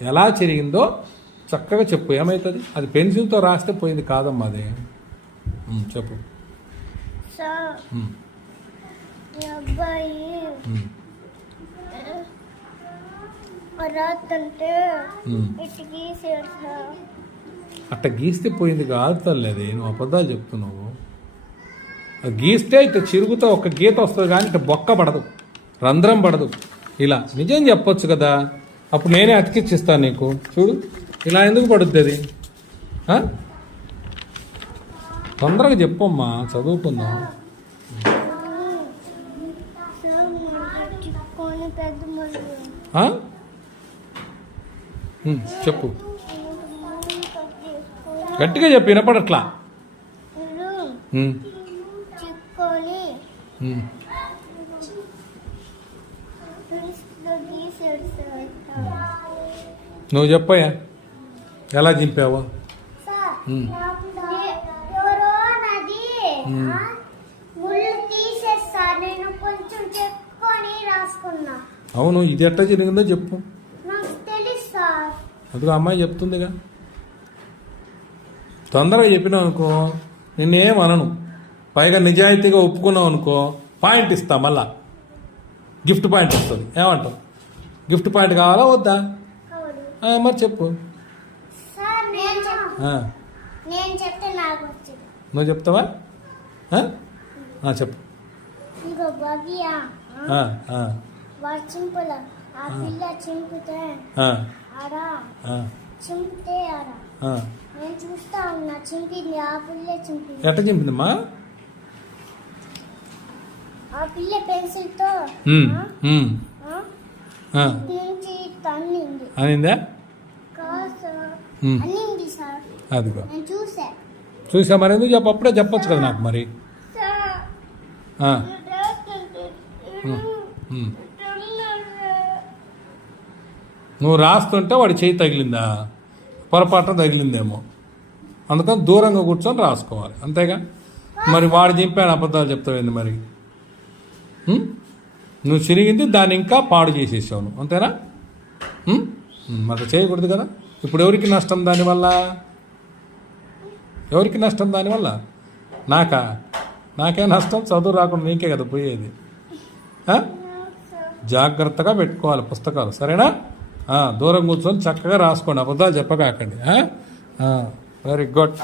ఎలా చిరిగిందో చక్కగా చెప్పు. ఏమవుతుంది? అది పెన్సిల్తో రాస్తే పోయింది కాదమ్మా అది. చెప్పు. సార్ ఈ అబ్బాయి రాత్రంటే ఇటు గీసాడు సార్. అట్ట గీస్తే పోయింది కాదు తల్లి, అది నువ్వు అబద్ధాలు చెప్తున్నావు. అది గీస్తే ఇట్లా చిరుగుతో ఒక గీత వస్తుంది కానీ ఇట్లా బొక్క పడదు, రంధ్రం పడదు. ఇలా నిజం చెప్పొచ్చు కదా, అప్పుడు నేనే అతికిచ్చిస్తాను నీకు. చూడు ఇలా ఎందుకు పడుద్ది అది? తొందరగా చెప్పమ్మా, చదువుకుందాం. చెప్పు, గట్టిగా చెప్పు, వినపడట్లా. నువ్వు చెప్పయ్యా ఎలా చింపావో. అవును, ఇది ఎట్లా జరిగిందో చెప్పు. అదిగో అమ్మాయి చెప్తుందిగా. తొందరగా చెప్పినావు అనుకో నిన్నేం అనను. పైగా నిజాయితీగా ఒప్పుకున్నావు అనుకో పాయింట్ ఇస్తా, మళ్ళా గిఫ్ట్ పాయింట్ వస్తుంది. ఏమంటావు? గిఫ్ట్ పాయింట్ కావాలా వద్దా? మరి చెప్పు. నువ్వు చెప్తావా? చెప్పు. ఎట్ట చింపిందమ్మా? ఆ పిల్ల పెన్సిల్ తో అనిందా? అదిగో చూసా. మరి ఎందుకు చెప్పు? అప్పుడే చెప్పొచ్చు కదా నాకు. మరి నువ్వు రాస్తుంటే వాడి చేయి తగిలిందా? పొరపాటున తగిలిందేమో, అందుకని దూరంగా కూర్చొని రాసుకోవాలి, అంతేగా. మరి వాడు చింపాడు అబద్ధాలు చెప్తావేంది మరి? నువ్వు చిరిగింది దాన్ని ఇంకా పాడు చేసేసావు, అంతేనా? మరి చేయకూడదు కదా. ఇప్పుడు ఎవరికి నష్టం దానివల్ల? ఎవరికి నష్టం దానివల్ల? నాకే నష్టం. చదువు రాకుండా నీకే కదా పోయేది. జాగ్రత్తగా పెట్టుకోవాలి పుస్తకాలు, సరేనా? దూరం కూర్చొని చక్కగా రాసుకోండి, అబద్ధాలు చెప్పకాకండి. Very good.